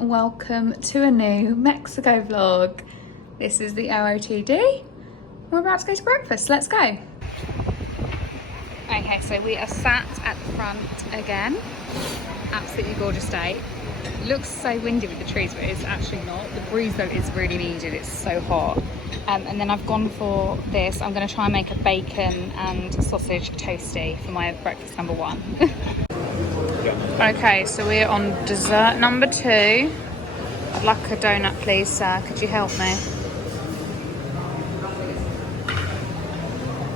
welcome to a new Mexico vlog. This is the OOTD. We're about to go to breakfast, let's go. Okay, so we are sat at the front again. Absolutely gorgeous day. It looks so windy with the trees, but it's actually not. The breeze though is really needed, it's so hot. And then I've gone for this. I'm gonna try and make a bacon and sausage toasty for my breakfast number one. Okay, so we're on dessert number 2. I'd like a donut, please, sir. Could you help me?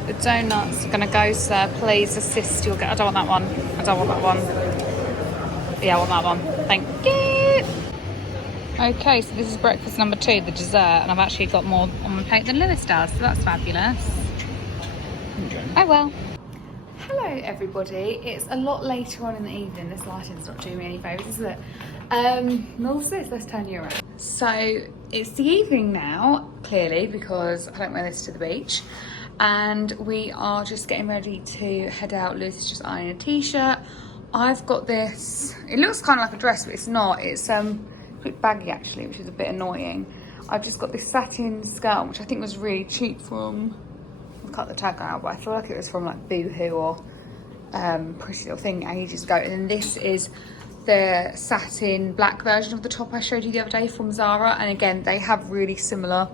The donuts are gonna go, sir. Please assist. You'll get. I don't want that one. I don't want that one. Yeah, I want that one. Thank you. Okay, so this is breakfast number 2, the dessert, and I've actually got more on my plate than Lewis does, so that's fabulous. Oh well. Hello everybody, it's a lot later on in the evening. This lighting's not doing me any favours, is it? What's this? Let's turn you around. So it's the evening now, clearly, because I don't wear this to the beach. And we are just getting ready to head out. Lewis is just ironing a t-shirt. I've got this, it looks kind of like a dress, but it's not. It's a bit baggy actually, which is a bit annoying. I've just got this satin skirt, which I think was really cheap from, I'll cut the tag out, but I feel like it was from like Boohoo or Pretty Little Thing ages ago. And then this is the satin black version of the top I showed you the other day from Zara. And again, they have really similar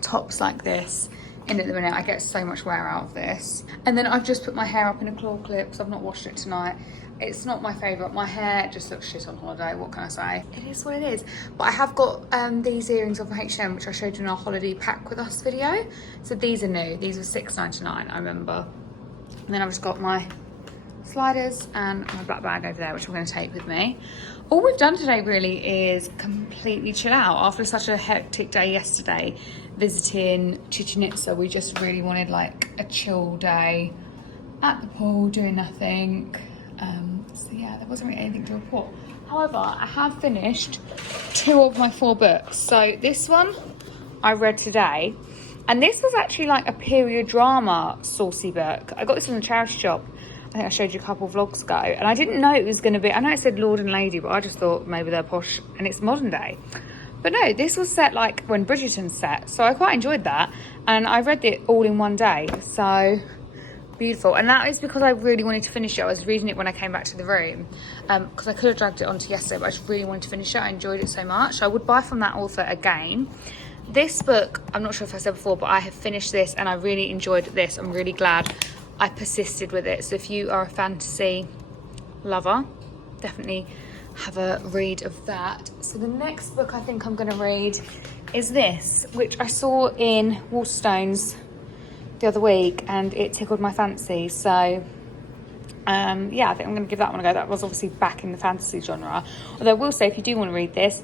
tops like this in at the minute. I get so much wear out of this. And then I've just put my hair up in a claw clip because I've not washed it tonight. It's not my favourite. My hair just looks shit on holiday. What can I say? It is what it is. But I have got these earrings off of H&M, which I showed you in our holiday pack with us video. So these are new. These were $6.99, I remember. And then I've just got my sliders and my black bag over there, which I'm going to take with me. All we've done today really is completely chill out. After such a hectic day yesterday visiting Chichen Itza, we just really wanted like a chill day at the pool, doing nothing. So yeah, there wasn't really anything to report. However, I have finished 2 of my 4 books. So this one I read today, and this was actually like a period drama saucy book. I got this from the charity shop. I think I showed you a couple of vlogs ago, and I didn't know it was going to be, I know it said Lord and Lady, but I just thought maybe they're posh and it's modern day. But no, this was set like when Bridgerton's set, so I quite enjoyed that, and I read it all in one day, so beautiful. And that is because I really wanted to finish it. I was reading it when I came back to the room, because I could have dragged it on to yesterday, but I just really wanted to finish it. I enjoyed it so much. I would buy from that author again. This book, I'm not sure if I said before, but I have finished this and I really enjoyed this. I'm really glad I persisted with it. So if you are a fantasy lover, definitely have a read of that. So the next book I think I'm going to read is this, which I saw in Waterstones the other week and it tickled my fancy. So yeah, I think I'm going to give that one a go. That was obviously back in the fantasy genre. Although I will say, if you do want to read this,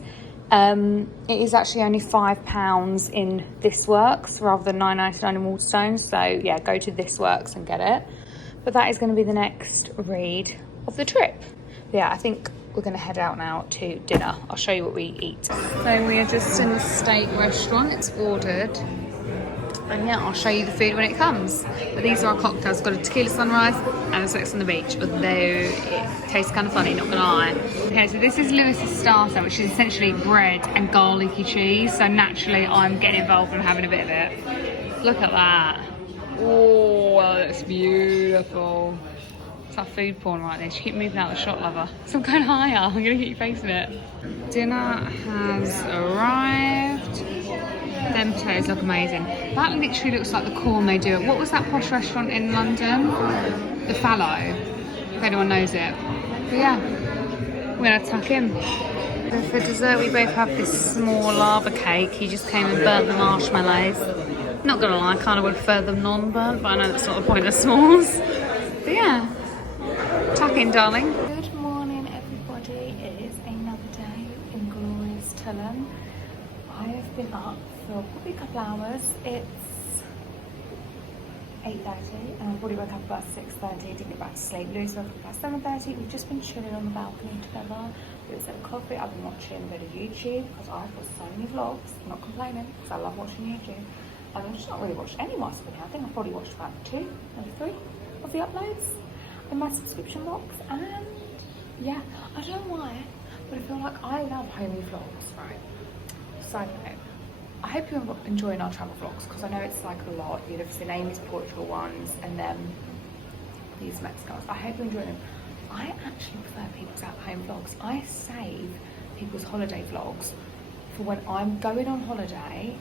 it is actually only £5 in This Works rather than $9.99 in Waterstones. So yeah, go to This Works and get it. But that is going to be the next read of the trip. But yeah, I think we're going to head out now to dinner. I'll show you what we eat. So we are just in the steak restaurant. It's ordered. And yeah, I'll show you the food when it comes. But these are our cocktails. Got a tequila sunrise and a sex on the beach. Although it tastes kind of funny, not gonna lie. Okay, so this is Lewis's starter, which is essentially bread and garlicky cheese. So naturally, I'm getting involved and having a bit of it. Look at that. Oh, that's beautiful. It's like food porn right there. You keep moving out the shot, lover. So I'm going higher. I'm gonna get you facing it. Dinner has arrived. Them potatoes look amazing. That literally looks like the corn they do. What was that posh restaurant in London? The Fallow, if anyone knows it. But yeah, we're gonna tuck in. For dessert, we both have this small lava cake. He just came and burnt the marshmallows. Not gonna lie, I kind of would prefer them non-burnt, but I know that's not the point of s'mores. But yeah, tuck in, darling. Good morning, everybody. It is another day in glorious Tulum. I have been up for probably a couple hours. It's 8:30 and I probably woke up about 6:30, didn't get back to sleep. Lewis woke up about 7:30. We've just been chilling on the balcony together. Lewis had a coffee. I've been watching a bit of YouTube because I've got so many vlogs. I'm not complaining because I love watching YouTube. And I've just not really watched any more spinning. I think I've probably watched about 2, maybe 3 of the uploads in my subscription box. And yeah, I don't know why, But I feel like I love homey vlogs, right? Side note, I hope you're enjoying our travel vlogs because I know it's like a lot. You'd have seen Amy's Portugal ones and then these Mexican ones. I hope you're enjoying them. I actually prefer people's at-home vlogs. I save people's holiday vlogs for when I'm going on holiday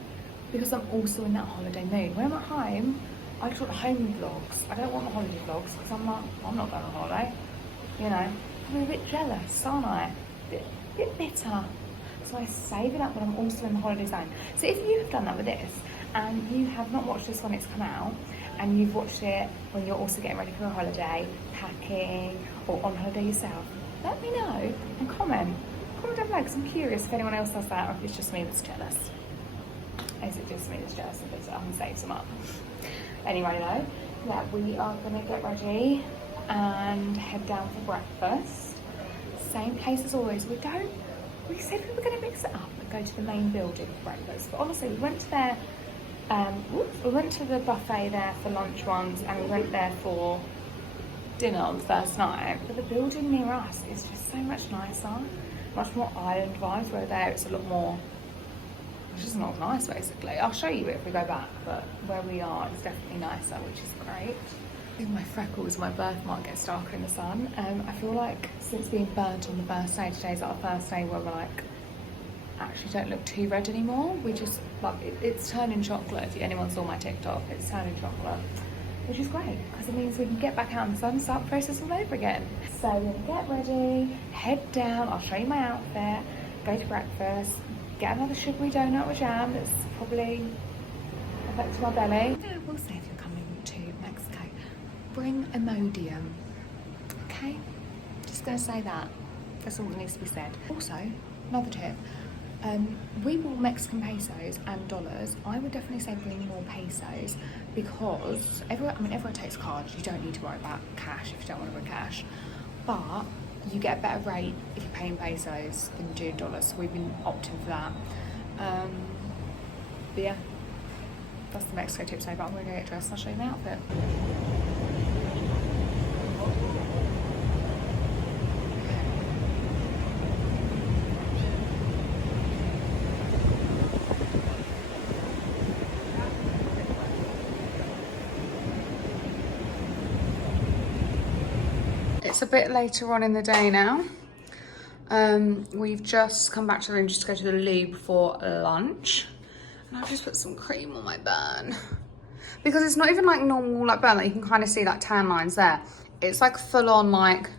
because I'm also in that holiday mood. When I'm at home, I just want home vlogs. I don't want the holiday vlogs because I'm not going on holiday. You know, I'm a bit jealous, aren't I? A bit bitter. So I save it up when I'm also in the holiday zone. So if you have done that with this and you have not watched this when it's come out and you've watched it when you're also getting ready for a holiday, packing or on holiday yourself, let me know and comment. Comment down below because I'm curious if anyone else does that or if it's just me that's jealous. Is it just me that's jealous and bitter and saves them up? Anyway though, yeah, we are going to get ready and head down for breakfast. Same place as always. We said we were going to mix it up and go to the main building for breakfast, but honestly we went to their we went to the buffet there for lunch once and we went there for dinner on the first night, but the building near us is just so much nicer, much more island vibes, where there it's a lot more, it's just not nice basically. I'll show you it if we go back, but where we are it's definitely nicer, which is great. My freckles, my birthmark gets darker in the sun. I feel like since being burnt on the first day, today's our first day where we're like, actually don't look too red anymore. We just, like, it's turning chocolate. If anyone saw my TikTok, it's turning chocolate, which is great because it means we can get back out in the sun and start the process all over again. So we're gonna get ready, head down, I'll show you my outfit, go to breakfast, get another sugary donut with jam that's probably affecting my belly. I will say if you're coming to Mexico, bring Imodium, okay? Just gonna say that. That's all that needs to be said. Also, another tip, we bought Mexican pesos and dollars. I would definitely say bring more pesos because everyone takes cards. You don't need to worry about cash if you don't want to bring cash, but you get a better rate if you pay in pesos than you do in dollars. So we've been opting for that. But yeah, that's the Mexico tip today, but I'm going to get dressed and I'll show you my outfit. It's a bit later on in the day now. We've just come back to the room just to go to the loo for lunch. And I've just put some cream on my burn. Because it's not even like normal like burn, like you can kind of see like tan lines there. It's like full on like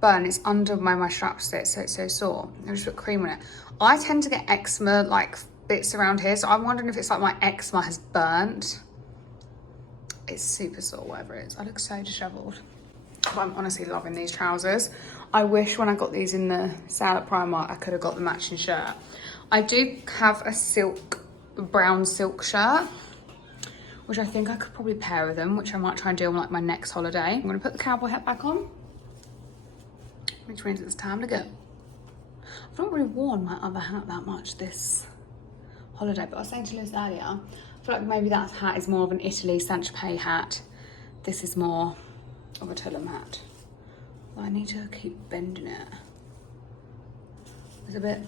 burn. It's under where my strap sits, so it's so sore. I just put cream on it. I tend to get eczema like bits around here, so I'm wondering if it's like my eczema has burnt. It's super sore, whatever it is. I look so disheveled. But I'm honestly loving these trousers. I wish when I got these in the sale at Primark, I could have got the matching shirt. I do have a brown silk shirt, which I think I could probably pair with them, which I might try and do on like my next holiday. I'm gonna put the cowboy hat back on, which means it's time to go. I've not really worn my other hat that much this holiday, but I was saying to Liz earlier, I feel like maybe that hat is more of an Italy Saint-Tropez hat. This is more of a Tulum hat. Well, I need to keep bending it. It's a bit,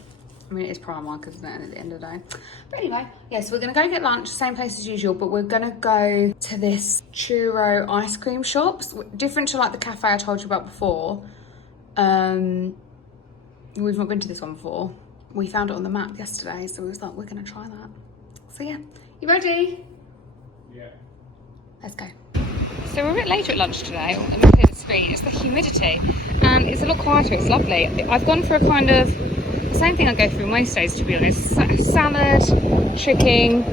I mean, it is Primark, isn't it, at the end of the day? But anyway, yeah, so we're gonna go get lunch, same place as usual, but we're gonna go to this churro ice cream shop. Different to like the cafe I told you about before. We've not been to this one before. We found it on the map yesterday, so we was like, we're gonna try that. So yeah, you ready? Yeah. Let's go. So we're a bit later at lunch today, and we're here to speak. It's the humidity, and it's a lot quieter. It's lovely. I've gone for a kind of the same thing I go through most days, to be honest. Salad, chicken.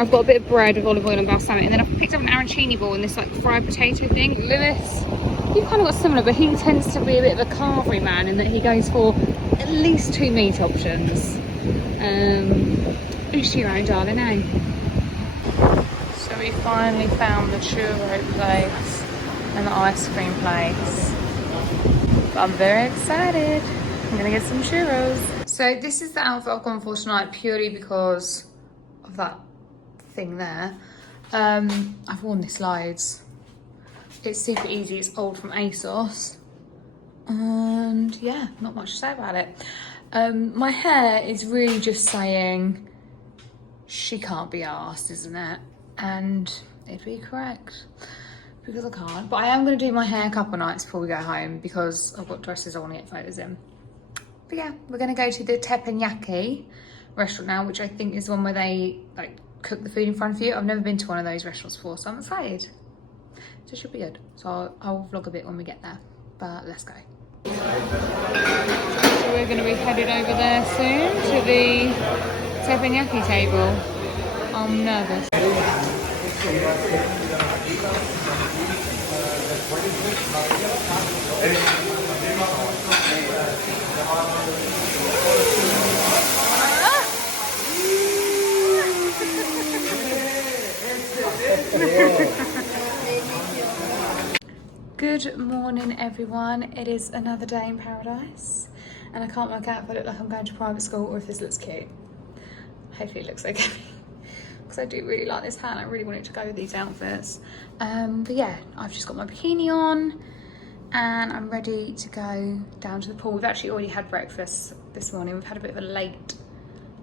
I've got a bit of bread with olive oil and balsamic, and then I've picked up an arancini ball and this like fried potato thing. Lewis, you've kind of got similar, but he tends to be a bit of a carvery man in that he goes for at least 2 meat options. Each to your own, darling, eh? So we finally found the churro place and the ice cream place. But I'm very excited. I'm gonna get some churros. So this is the outfit I've gone for tonight purely because of that thing there. I've worn this loads. It's super easy, it's old from ASOS. And yeah, not much to say about it. My hair is really just saying she can't be arsed, isn't it? And it'd be correct because I can't. But I am going to do my hair a couple of nights before we go home because I've got dresses I want to get photos in. But yeah, we're going to go to the teppanyaki restaurant now, which I think is the one where they like cook the food in front of you. I've never been to one of those restaurants before, so I'm excited. So it should be good. So I'll vlog a bit when we get there, but let's go. So we're going to be headed over there soon to the teppanyaki table. I'm nervous. Good morning everyone, it is another day in paradise and I can't work out if I look like I'm going to private school or if this looks cute. Hopefully it looks okay because I do really like this hat and I really want it to go with these outfits. But yeah, I've just got my bikini on and I'm ready to go down to the pool. We've actually already had breakfast this morning. We've had a bit of a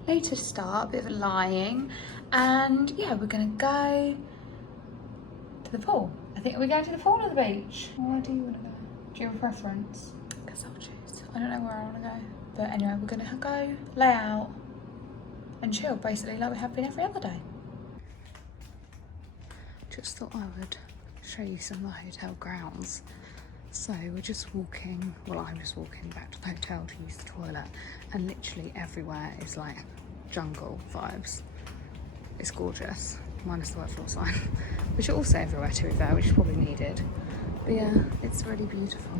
later start, a bit of a lying, and yeah, we're gonna go to the pool. I think, are we going to the pool or the beach? Where do you want to go? Do you have a preference? I guess I'll choose. I don't know where I want to go. But anyway, we're going to go lay out and chill, basically, like we have been every other day. Just thought I would show you some of the hotel grounds. So we're just walking, well, I'm just walking back to the hotel to use the toilet. And literally everywhere is like jungle vibes. It's gorgeous. Minus the wet floor sign, which are also everywhere to be fair, which is probably needed. But yeah, it's really beautiful.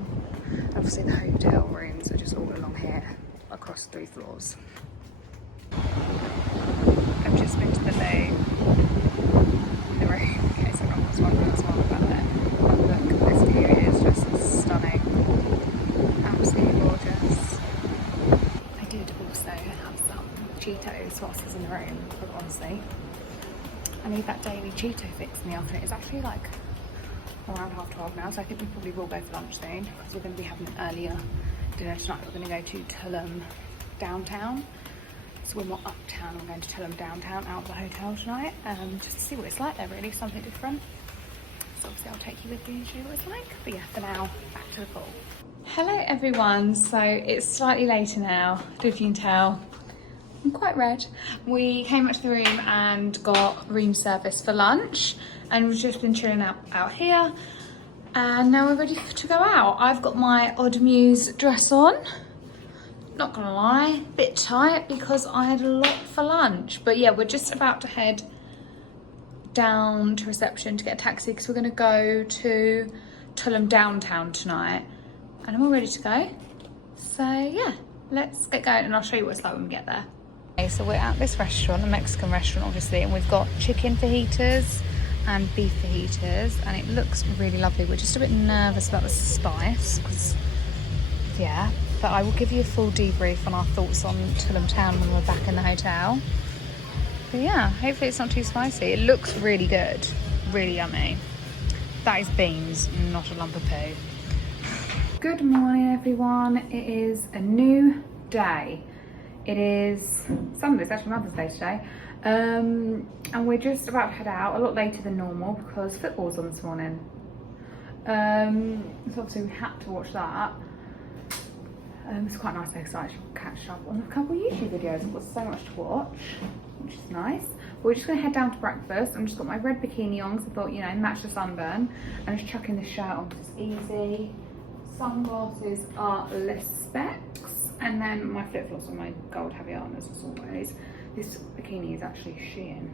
Obviously the hotel rooms are just all along here, across 3 floors. I've just been to the loo in the room, in case everyone was wondering as well about it. Look, this view is just stunning. Absolutely gorgeous. I did also have some Cheetos whilst I was in the room, but honestly, I need that daily Cheeto fix in the afternoon. It's actually like around 12:30 now, so I think we probably will go for lunch soon because we're going to be having an earlier dinner tonight. We're going to go to Tulum downtown. So we're more uptown, we're going to Tulum downtown out of the hotel tonight, just to see what it's like there really, something different. So obviously I'll take you with me and show you what it's like. But yeah, for now, back to the pool. Hello everyone, so it's slightly later now, if you can tell. I'm quite red. We came up to the room and got room service for lunch and we've just been chilling out here and now we're ready to go out. I've got my Odd Muse dress on. Not gonna lie, a bit tight because I had a lot for lunch. But yeah, we're just about to head down to reception to get a taxi because we're gonna go to Tulum downtown tonight and I'm all ready to go. So yeah, let's get going and I'll show you what it's like when we get there. So we're at this restaurant, a Mexican restaurant obviously, and we've got chicken fajitas and beef fajitas and it looks really lovely. We're just a bit nervous about the spice because, yeah, but I will give you a full debrief on our thoughts on Tulum town when we're back in the hotel. But yeah, hopefully it's not too spicy. It looks really good, really yummy. That is beans, not a lump of poo. Good morning everyone, it is a new day. It is Sunday, it's actually Mother's Day today. And we're just about to head out a lot later than normal because football's on this morning. So obviously we had to watch that. It's quite nice to actually catch up on a couple of YouTube videos. I've got so much to watch, which is nice. We're just gonna head down to breakfast. I've just got my red bikini on because I thought, you know, match the sunburn. And just chucking this shirt on because it's easy. Sunglasses are less specs. And then my flip-flops and my gold Havaianas as always. This bikini is actually Shein.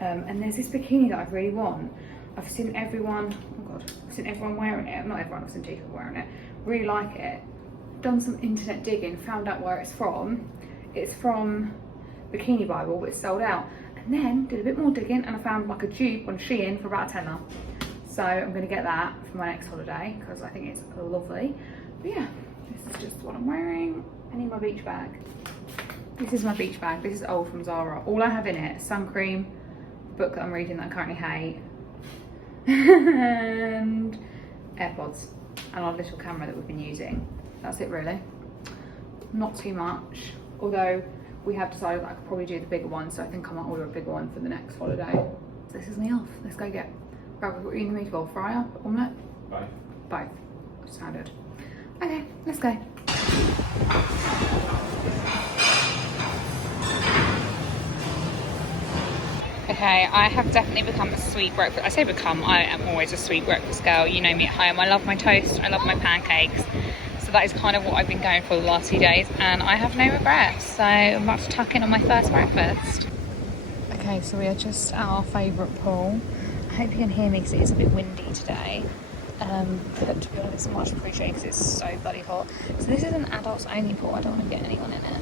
And there's this bikini that I really want. I've seen everyone, oh God, I've seen everyone wearing it. Not everyone, I've seen people wearing it. Really like it. Done some internet digging, found out where it's from. It's from Bikini Bible, but it's sold out. And then did a bit more digging and I found like a dupe on Shein for about a tenner. So I'm gonna get that for my next holiday because I think it's lovely. But yeah. This is just what I'm wearing. I need my beach bag. This is my beach bag. This is old from Zara. All I have in it is sun cream, book that I'm reading that I currently hate, and AirPods. and our little camera that we've been using. That's it really. Not too much, although we have decided that I could probably do the bigger one, so I think I might order a bigger one for the next holiday. So this is me off. Let's go get. Brad, what are you in the mood for? Fryer? Omelette? Both. Both. Standard. Okay, let's go. Okay, I have definitely become a sweet breakfast. I say become, I am always a sweet breakfast girl. You know me at home. I love my toast, I love my pancakes. So that is kind of what I've been going for the last few days, and I have no regrets. So I'm about to tuck in on my first breakfast. Okay, so we are just at our favourite pool. I hope you can hear me because it is a bit windy today. But to be honest, much appreciated because it's so bloody hot. So this is an adults only pool. I don't want to get anyone in it.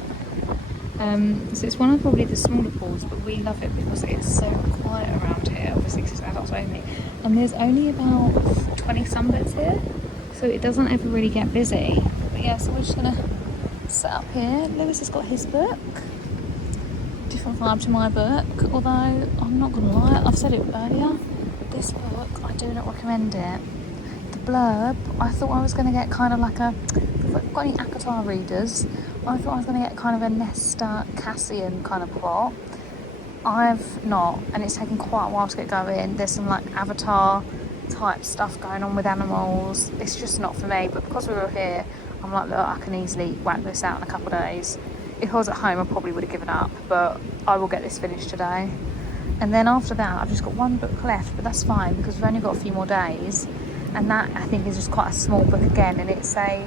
So it's one of probably the smaller pools, but we love it because it's so quiet around here. Obviously because it's adults only, and there's only about 20 sunbeds here, so it doesn't ever really get busy. But yeah, so we're just gonna sit up here. Lewis has got his book, different vibe to my book, although I'm not gonna lie, I've said it earlier, this book I do not recommend it. The blurb, I thought I was gonna get kind of like a, if I've got any Akatar readers, I thought I was going to get kind of a Nesta Cassian kind of plot. I've not, and it's taken quite a while to get going. There's some like Avatar type stuff going on with animals. It's just not for me, but because we were here, I'm like, look, I can easily whack this out in a couple of days. If I was at home, I probably would have given up, but I will get this finished today. And then after that, I've just got one book left, but that's fine because we've only got a few more days. And that, I think, is just quite a small book again, and it's a,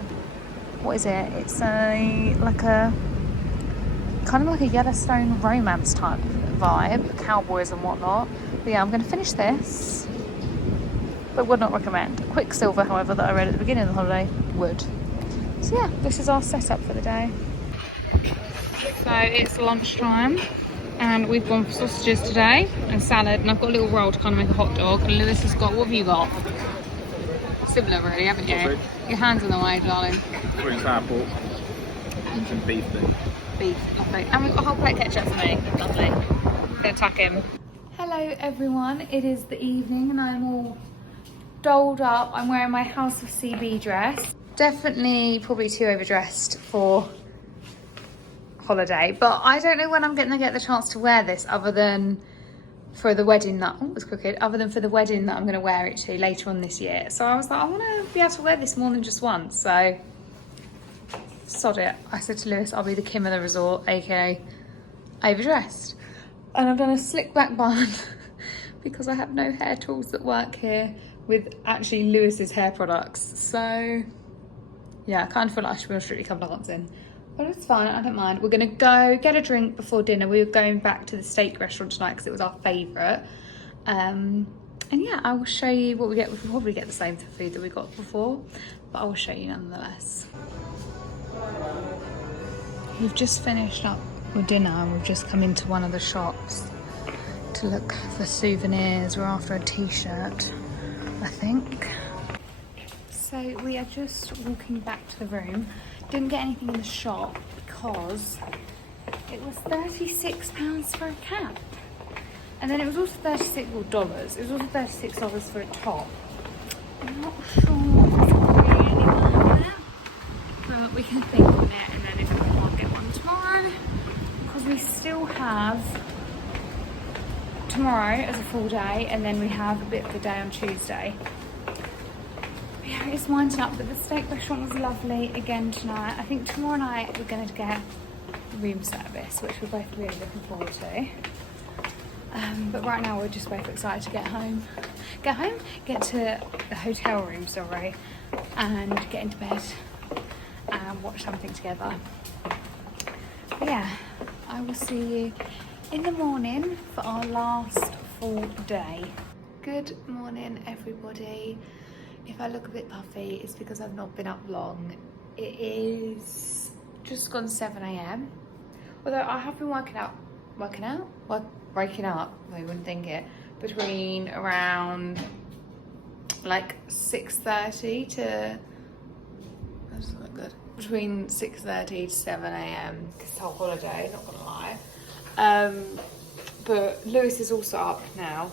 what is it? It's a like a kind of like a Yellowstone romance type vibe, cowboys and whatnot. But yeah, I'm going to finish this, but would not recommend. Quicksilver, however, that I read at the beginning of the holiday, would. So yeah, this is our setup for the day. So it's lunchtime, and we've gone for sausages today and salad, and I've got a little roll to kind of make a hot dog. And Lewis has got, what have you got? Similar, really, haven't you? Sausage. Your hands in the way, darling. Sweet and sour pork. And beef then. Beef, lovely. And we've got a whole plate of ketchup for me. Lovely. Gonna tuck him. Hello everyone, it is the evening and I'm all dolled up. I'm wearing my House of CB dress. Definitely probably too overdressed for holiday, but I don't know when I'm gonna get the chance to wear this other than for the wedding that, oh, it was crooked, other than for the wedding that I'm gonna wear it to later on this year. So I was like, I wanna be able to wear this more than just once, so sod it. I said to Lewis, I'll be the Kim of the resort, aka overdressed. And I've done a slick back bun because I have no hair tools that work here with actually Lewis's hair products. So yeah, I kind of feel like I should be on Strictly Come Dancing, but it's fine, I don't mind. We're gonna go get a drink before dinner. We were going back to the steak restaurant tonight because it was our favourite. And yeah, I will show you what we get. We'll probably get the same food that we got before, but I will show you nonetheless. We've just finished up with dinner and we've just come into one of the shops to look for souvenirs. We're after a t-shirt, I think. So we are just walking back to the room. Didn't get anything in the shop because it was £36 for a cap. And then it was also $36 dollars. It was also $36 for a top. I'm not sure if it's really worth it, but we can think on it, and then if we can't get one tomorrow, because we still have tomorrow as a full day, and then we have a bit of a day on Tuesday. Yeah, it's winding up, but the steak restaurant was lovely again tonight. I think tomorrow night we're going to get room service, which we're both really looking forward to. But right now we're just both excited to get home. Get to the hotel room, sorry, and get into bed and watch something together. But yeah, I will see you in the morning for our last full day. Good morning, everybody. If I look a bit puffy, it's because I've not been up long. It is just gone 7 AM. Although I have been waking up, I wouldn't think it, between around like 6:30 to, that's not good, between 6:30 to 7 AM this whole holiday, not gonna lie. But Lewis is also up now.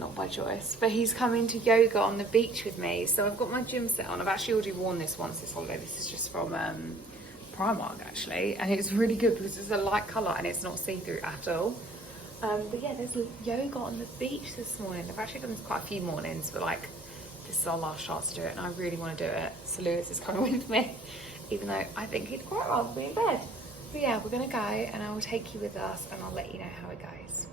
not by choice, but he's coming to yoga on the beach with me. So I've got my gym set on. I've actually already worn this once this holiday. This is just from Primark actually, and it's really good because it's a light colour and it's not see-through at all. But yeah, there's yoga on the beach this morning. I've actually done this quite a few mornings, but like this is our last chance to do it and I really want to do it. So Lewis is coming with me, even though I think he'd quite rather be in bed. But yeah, we're gonna go and I will take you with us and I'll let you know how it goes.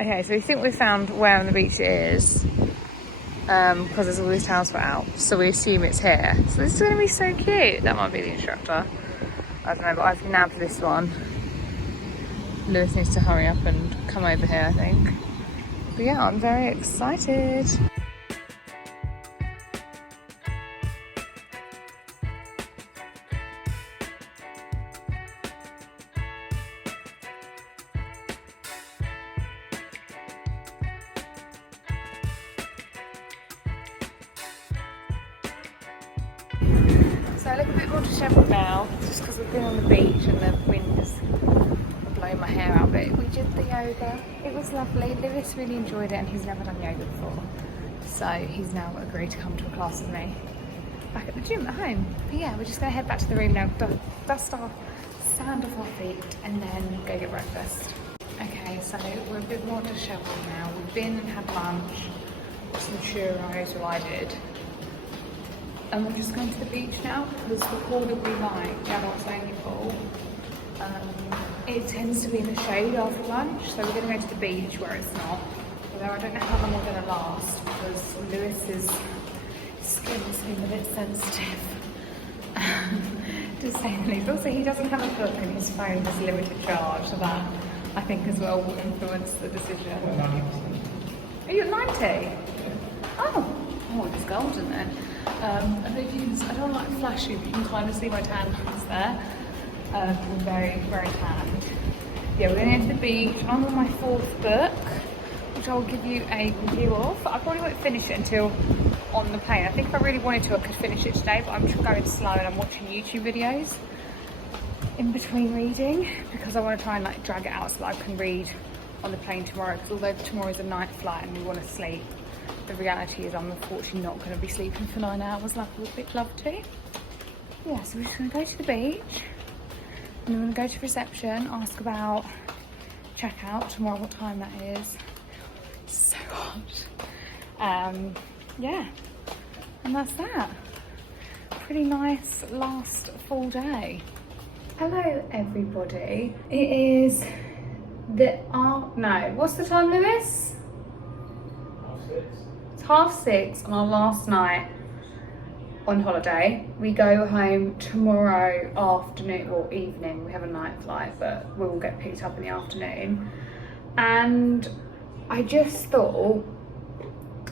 Okay, so we think we've found where on the beach it is, because there's all these towels put out, so we assume it's here. So this is going to be so cute. That might be the instructor. I don't know, but I've nabbed this one. Lewis needs to hurry up and come over here, I think. But yeah, I'm very excited. So I look a bit more dishevelled now, just because we've been on the beach and the wind has blown my hair out. But we did the yoga. It was lovely. Lewis really enjoyed it and he's never done yoga before. So he's now agreed to come to a class with me back at the gym at home. But yeah, we're just going to head back to the room now, dust our sand off our feet and then go get breakfast. Okay, so we're a bit more dishevelled now. We've been and had lunch, some churros, well I did. And we're just going to the beach now because the pool that we like, the adults only pool, it tends to be in the shade after lunch. So we're going to go to the beach where it's not. Although I don't know how long we're going to last because Lewis's skin's been a bit sensitive, to say the least. Also, he doesn't have a book and his phone has limited charge, so that I think as well will influence the decision. Are you at 90? Oh, it's golden then. I don't know if you can, I don't like flashy, but you can kind of see my tan lines there. I'm very, very tanned. Yeah, we're going to go to the beach. I'm on my 4th book, which I'll give you a review of. I probably won't finish it until on the plane. I think if I really wanted to, I could finish it today, but I'm just going slow and I'm watching YouTube videos in between reading because I want to try and like drag it out so that I can read on the plane tomorrow, because although tomorrow is a night flight and we want to sleep, the reality is I'm unfortunately not going to be sleeping for 9 hours like I would love to. Yeah, so we're just going to go to the beach and we're going to go to reception, ask about checkout tomorrow, what time that is. It's so hot. Yeah, and that's that. Pretty nice last full day. Hello everybody. It is what's the time, Lewis? 6:30. It's 6:30 on our last night on holiday. We go home tomorrow afternoon or evening. We have a night flight, but we'll get picked up in the afternoon. And I just thought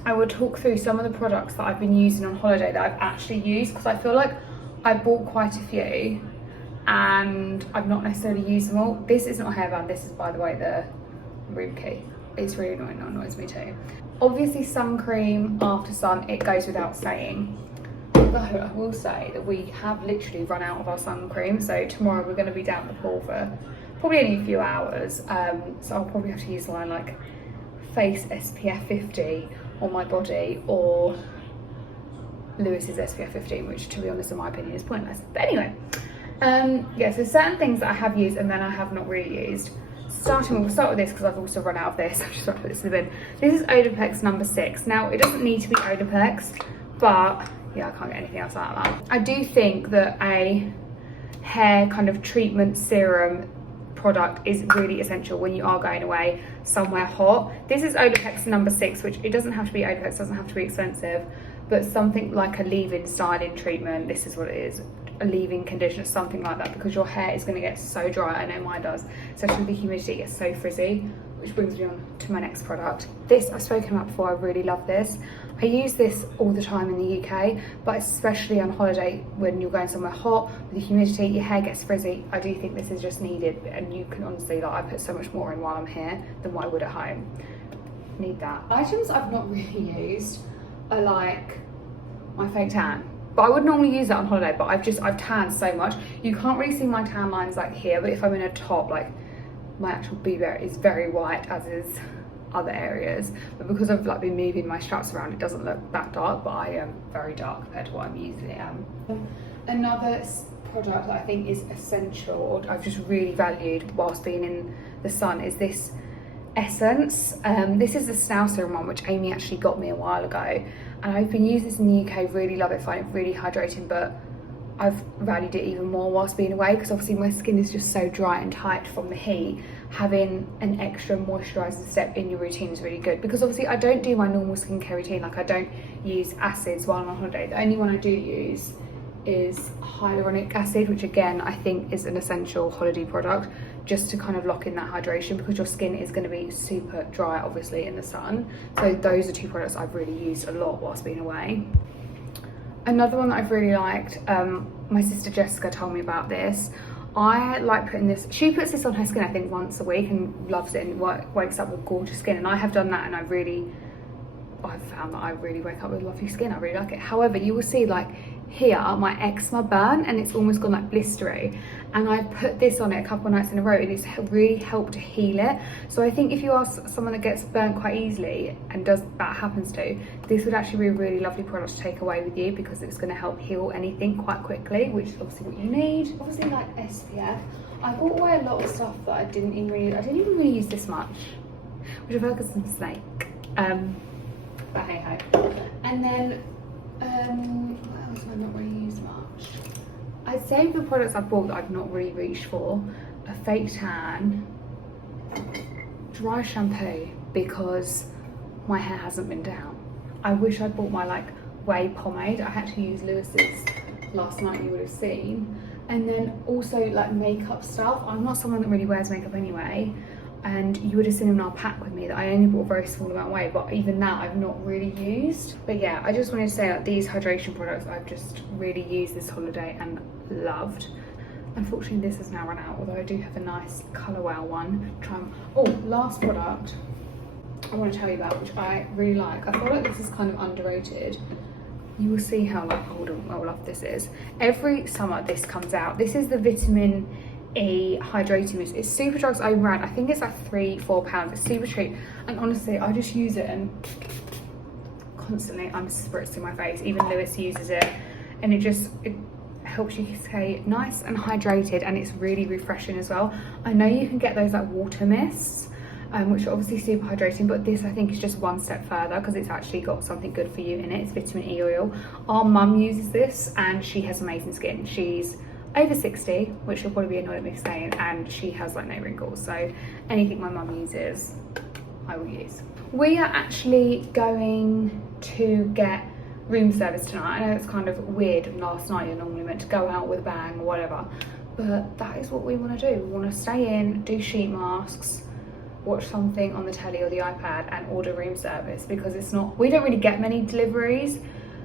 I would talk through some of the products that I've been using on holiday that I've actually used, because I feel like I bought quite a few and I've not necessarily used them all. This is not a hairband, this is, by the way, the room key. It's really annoying, it annoys me too. Obviously sun cream after sun, it goes without saying. Although I will say that we have literally run out of our sun cream, so tomorrow we're going to be down the pool for probably only a few hours, so I'll probably have to use line like face SPF 50 on my body, or Lewis's SPF 15, which to be honest in my opinion is pointless. But anyway, yeah, so certain things that I have used and then I have not really used. We'll start with this because I've also run out of this. I've just got to put this in the bin. This is Olaplex number 6. Now it doesn't need to be Olaplex, but yeah, I can't get anything else out of that. I do think that a hair kind of treatment serum product is really essential when you are going away somewhere hot. This is Olaplex number 6, which it doesn't have to be Olaplex, doesn't have to be expensive, but something like a leave-in styling treatment, this is what it is, a leave-in conditioner, something like that, because your hair is going to get so dry. I know mine does, especially with the humidity, it gets so frizzy, which brings me on to my next product. This I've spoken about before, I really love this. I use this all the time in the UK, but especially on holiday when you're going somewhere hot with the humidity, your hair gets frizzy. I do think this is just needed, and you can honestly, like, I put so much more in while I'm here than what I would at home. Need that. Items I've not really used are like my fake tan, but I would normally use that on holiday, but I've tanned so much. You can't really see my tan lines like here, but if I'm in a top, like my actual boob area is very white, as is other areas, but because I've like been moving my straps around, it doesn't look that dark, but I am very dark compared to what I'm usually am. Another product that I think is essential, or I've just really valued whilst being in the sun, is this essence. This is the Schnauzer one, which Amy actually got me a while ago, and I've been using this in the UK, really love it, find it really hydrating, but I've valued it even more whilst being away, because obviously my skin is just so dry and tight from the heat. Having an extra moisturising step in your routine is really good, because obviously I don't do my normal skincare routine, like I don't use acids while I'm on holiday. The only one I do use is hyaluronic acid, which again I think is an essential holiday product, just to kind of lock in that hydration, because your skin is going to be super dry obviously in the sun. So those are two products I've really used a lot whilst being away. Another one that I've really liked, my sister Jessica told me about this. I like putting this, she puts this on her skin I think once a week and loves it and wakes up with gorgeous skin, and I have done that, and I've found that I really wake up with lovely skin. I really like it. However, you will see like here my eczema burn, and it's almost gone like blistery, and I put this on it a couple of nights in a row, and it's really helped to heal it. So I think if you are someone that gets burnt quite easily and that happens to, this would actually be a really lovely product to take away with you, because it's going to help heal anything quite quickly, which is obviously what you need. Obviously like SPF, I bought away a lot of stuff that I didn't even really use this much, which I feel like is a mistake. But hey ho. And then what else have I not really used much? I'd say the products I've bought that I've not really reached for: a fake tan, dry shampoo, because my hair hasn't been down. I wish I'd bought my like whey pomade. I had to use Lewis's last night, you would have seen. And then also like makeup stuff. I'm not someone that really wears makeup anyway, and you would have seen in our pack with me that I only bought a very small amount of whey, but even that I've not really used. But yeah, I just wanted to say that these hydration products I've just really used this holiday and loved. Unfortunately this has now run out, although I do have a nice Colour Wow one. Oh, last product I want to tell you about, which I really like. I feel like this is kind of underrated. You will see how like well loved this is. Every summer this comes out. This is the vitamin E hydrating mousse. It's Superdrug's own brand. I think it's like £3-4. It's super cheap, and honestly I just use it, and constantly I'm spritzing my face. Even Lewis uses it, and it helps you stay nice and hydrated, and it's really refreshing as well. I know you can get those like water mists, which are obviously super hydrating, but this I think is just one step further, because it's actually got something good for you in it. It's vitamin E oil. Our mum uses this and she has amazing skin. She's over 60, which will probably be annoyed at me saying, and she has like no wrinkles, so anything my mum uses I will use. We are actually going to get room service tonight. I know it's kind of weird, last night you're normally meant to go out with a bang or whatever, but that is what we want to do. We want to stay in, do sheet masks, watch something on the telly or the iPad, and order room service, because we don't really get many deliveries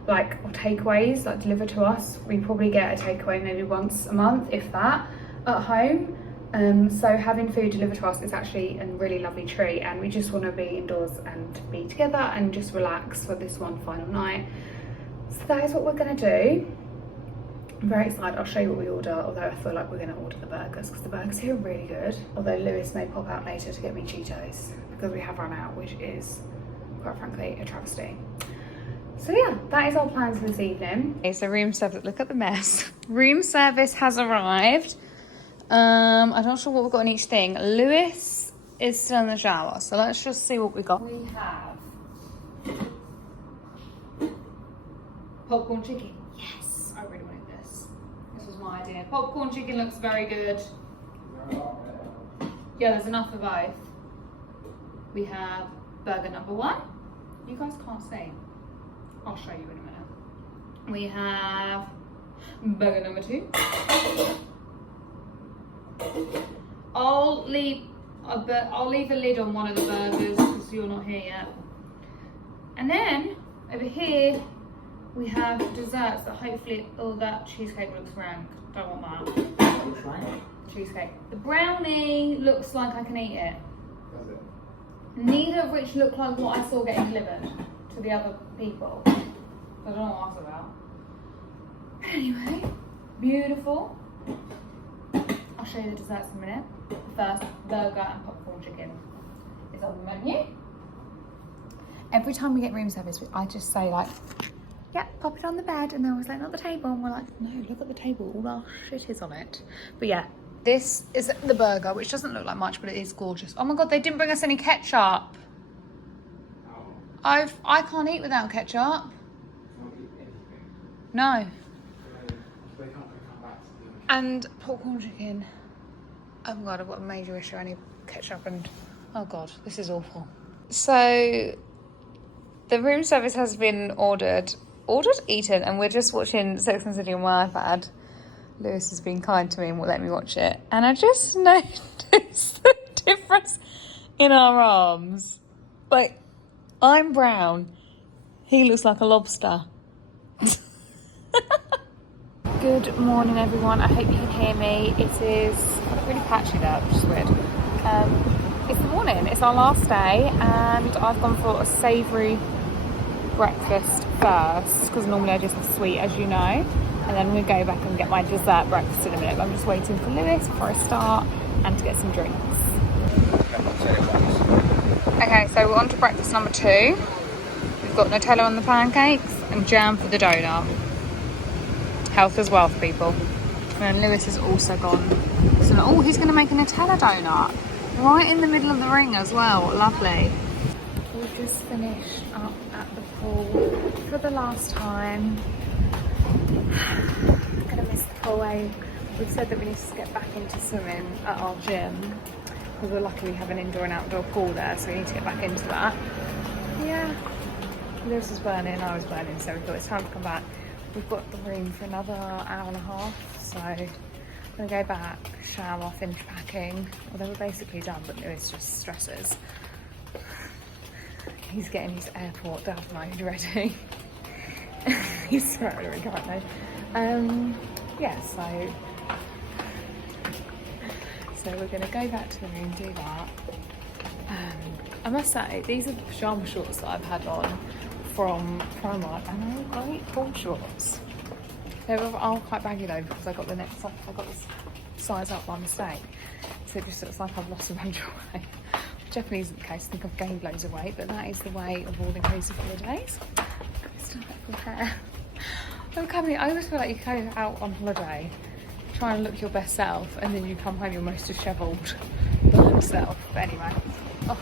like, or takeaways like delivered to us. We probably get a takeaway maybe once a month, if that, at home. So having food delivered to us is actually a really lovely treat, and we just want to be indoors and be together and just relax for this one final night. So that is what we're going to do. I'm very excited. I'll show you what we order, although I feel like we're going to order the burgers, because the burgers here are really good. Although Lewis may pop out later to get me Cheetos, because we have run out, which is quite frankly a travesty. So yeah, that is our plans for this evening. Okay, so room service, look at the mess. Room service has arrived. I'm not sure what we've got in each thing. Lewis is still in the shower, so let's just see what we got. We have popcorn chicken. Yes, I really wanted this. This was my idea. Popcorn chicken looks very good. Yeah, there's enough for both. We have burger number 1. You guys can't see. I'll show you in a minute. We have burger number 2. I'll leave a lid on one of the burgers because you're not here yet. And then over here we have desserts that hopefully, oh, that cheesecake looks rank. Don't want that. Which one? Cheesecake. The brownie looks like I can eat it. Does it? Neither of which look like what I saw getting delivered to the other people. I don't know what that's about. Anyway, beautiful. I'll show you the desserts in a minute. First, burger and popcorn chicken is on the menu. Every time we get room service, I just say like, yeah, pop it on the bed, and they're always like, not the table, and we're like, no, look at the table, all our shit is on it. But yeah, this is the burger, which doesn't look like much, but it is gorgeous. Oh my god, they didn't bring us any ketchup. I can't eat without ketchup. No. And popcorn chicken. Oh my god, I've got a major issue. I need ketchup and oh god, this is awful. So the room service has been eaten, and we're just watching Sex and the City on my iPad. Lewis has been kind to me and will let me watch it. And I just noticed the difference in our arms. Like, I'm brown. He looks like a lobster. Good morning, everyone. I hope you can hear me. It is really patchy there, which is weird. It's the morning. It's our last day, and I've gone for a savoury breakfast first, because normally I just have sweet, as you know, and then I'm going to go back and get my dessert breakfast in a minute. But I'm just waiting for Lewis before I start and to get some drinks. Okay, so we're on to breakfast number 2. We've got Nutella on the pancakes and jam for the donut. Health as well for people. And Lewis has also gone. So, oh, he's going to make a Nutella donut right in the middle of the ring as well. Lovely. We've just finished up at the pool for the last time. I'm going to miss the pool. We've said that we need to get back into swimming at our gym, because we're lucky we have an indoor and outdoor pool there, so we need to get back into that. Yeah, Lewis was burning, I was burning, so we thought it's time to come back. We've got the room for another hour and a half, so I'm going to go back, shower, finish packing. Although we're basically done, but Lewis just stresses. He's getting his airport dad mode ready. He's swearing currently. Yeah, so we're going to go back to the room, do that. I must say, these are the pyjama shorts that I've had on from Primark, and they're great pool shorts. They are quite baggy though, because I got this size up by mistake, so it just looks like I've lost a bunch of weight. Which definitely isn't the case. I think I've gained loads of weight, but that is the way of all inclusive holidays. Still got full hair. I always feel like you go out on holiday, try and look your best self, and then you come home you're most dishevelled by yourself. But anyway, oh,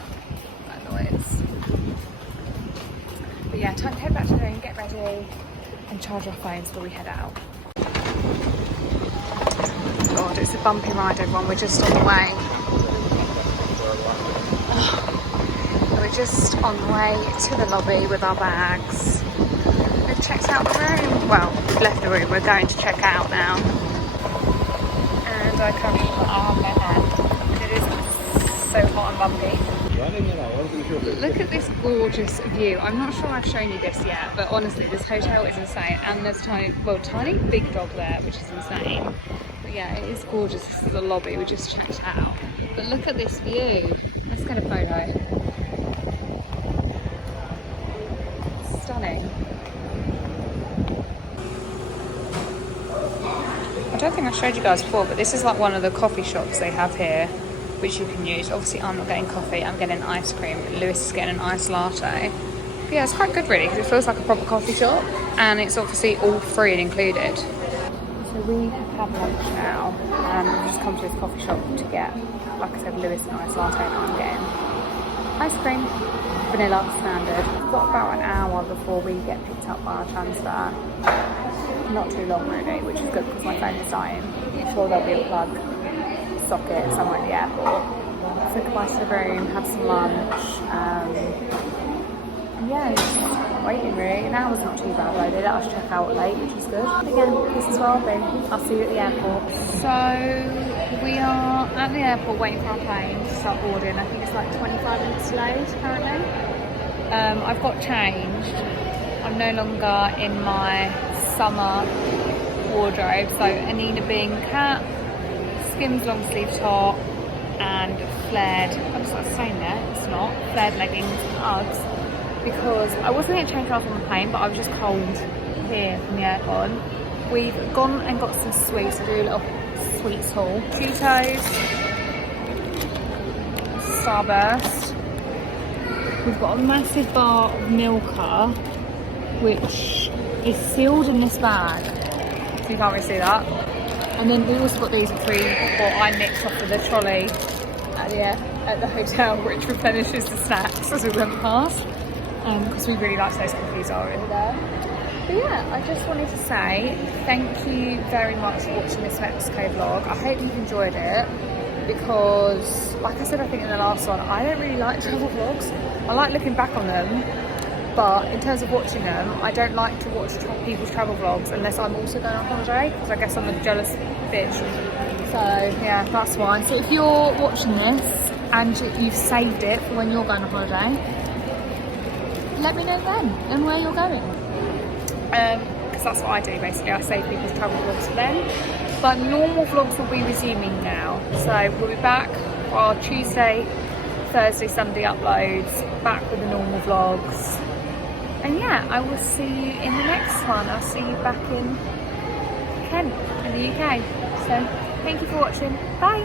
that noise. But yeah, time to head back to the room, get ready, and charge our phones before we head out. God, it's a bumpy ride, everyone. We're just on the way. We're just on the way to the lobby with our bags. We've checked out the room. Well, we've left the room. We're going to check out now. And I currently got our arm in my hand. It is so hot and bumpy. Look at this gorgeous view. I'm not sure I've shown you this yet, but honestly, this hotel is insane. And there's tiny big dog there, which is insane. But yeah, it is gorgeous. This is the lobby we just checked out. But look at this view. Let's get a photo. Stunning. I don't think I showed you guys before, but this is like one of the coffee shops they have here, which you can use. Obviously, I'm not getting coffee, I'm getting ice cream. Lewis is getting an iced latte. But yeah, it's quite good really, because it feels like a proper coffee shop, and it's obviously all free and included. So we have had lunch now, and we've just come to this coffee shop to get, like I said, Lewis an iced latte, and I'm getting ice cream, vanilla, standard. We've got about an hour before we get picked up by our transfer. Not too long really, which is good because my phone is dying. I'm sure there'll be a plug socket somewhere at the airport. So goodbye to the room, have some lunch, and yeah, just waiting really. An hour's not too bad though. They let us check out late, which is good. Again, this is well been. I'll see you at the airport. So we are at the airport waiting for our plane to start boarding. I think it's like 25 minutes delayed currently. I've got changed. I'm no longer in my summer wardrobe, so Anina Bing cap, Skims long sleeve top, and flared, I'm just not saying that, it's not, flared leggings and Uggs, because I wasn't going to change off on the plane, but I was just cold here from the aircon. We've gone and got some sweets, to do a little sweets haul. Cheetos, Starburst, we've got a massive bar of Milka, which is sealed in this bag, so you can't really see that. And then we also got these, I nicked off of the trolley at the hotel, which replenishes the snacks as we went past, because we really liked those cookies over there. But yeah, I just wanted to say thank you very much for watching this Mexico vlog. I hope you've enjoyed it, because like I said, I think in the last one, I don't really like travel vlogs. I like looking back on them, but in terms of watching them, I don't like to watch people's travel vlogs unless I'm also going on holiday, because I guess I'm a jealous bitch. So yeah, that's why. So if you're watching this and you've saved it for when you're going on holiday, let me know then and where you're going. Because that's what I do basically. I save people's travel vlogs for them. But normal vlogs will be resuming now. So we'll be back for our Tuesday, Thursday, Sunday uploads, back with the normal vlogs. And yeah, I will see you in the next one. I'll see you back in Kent, in the UK. So thank you for watching. Bye.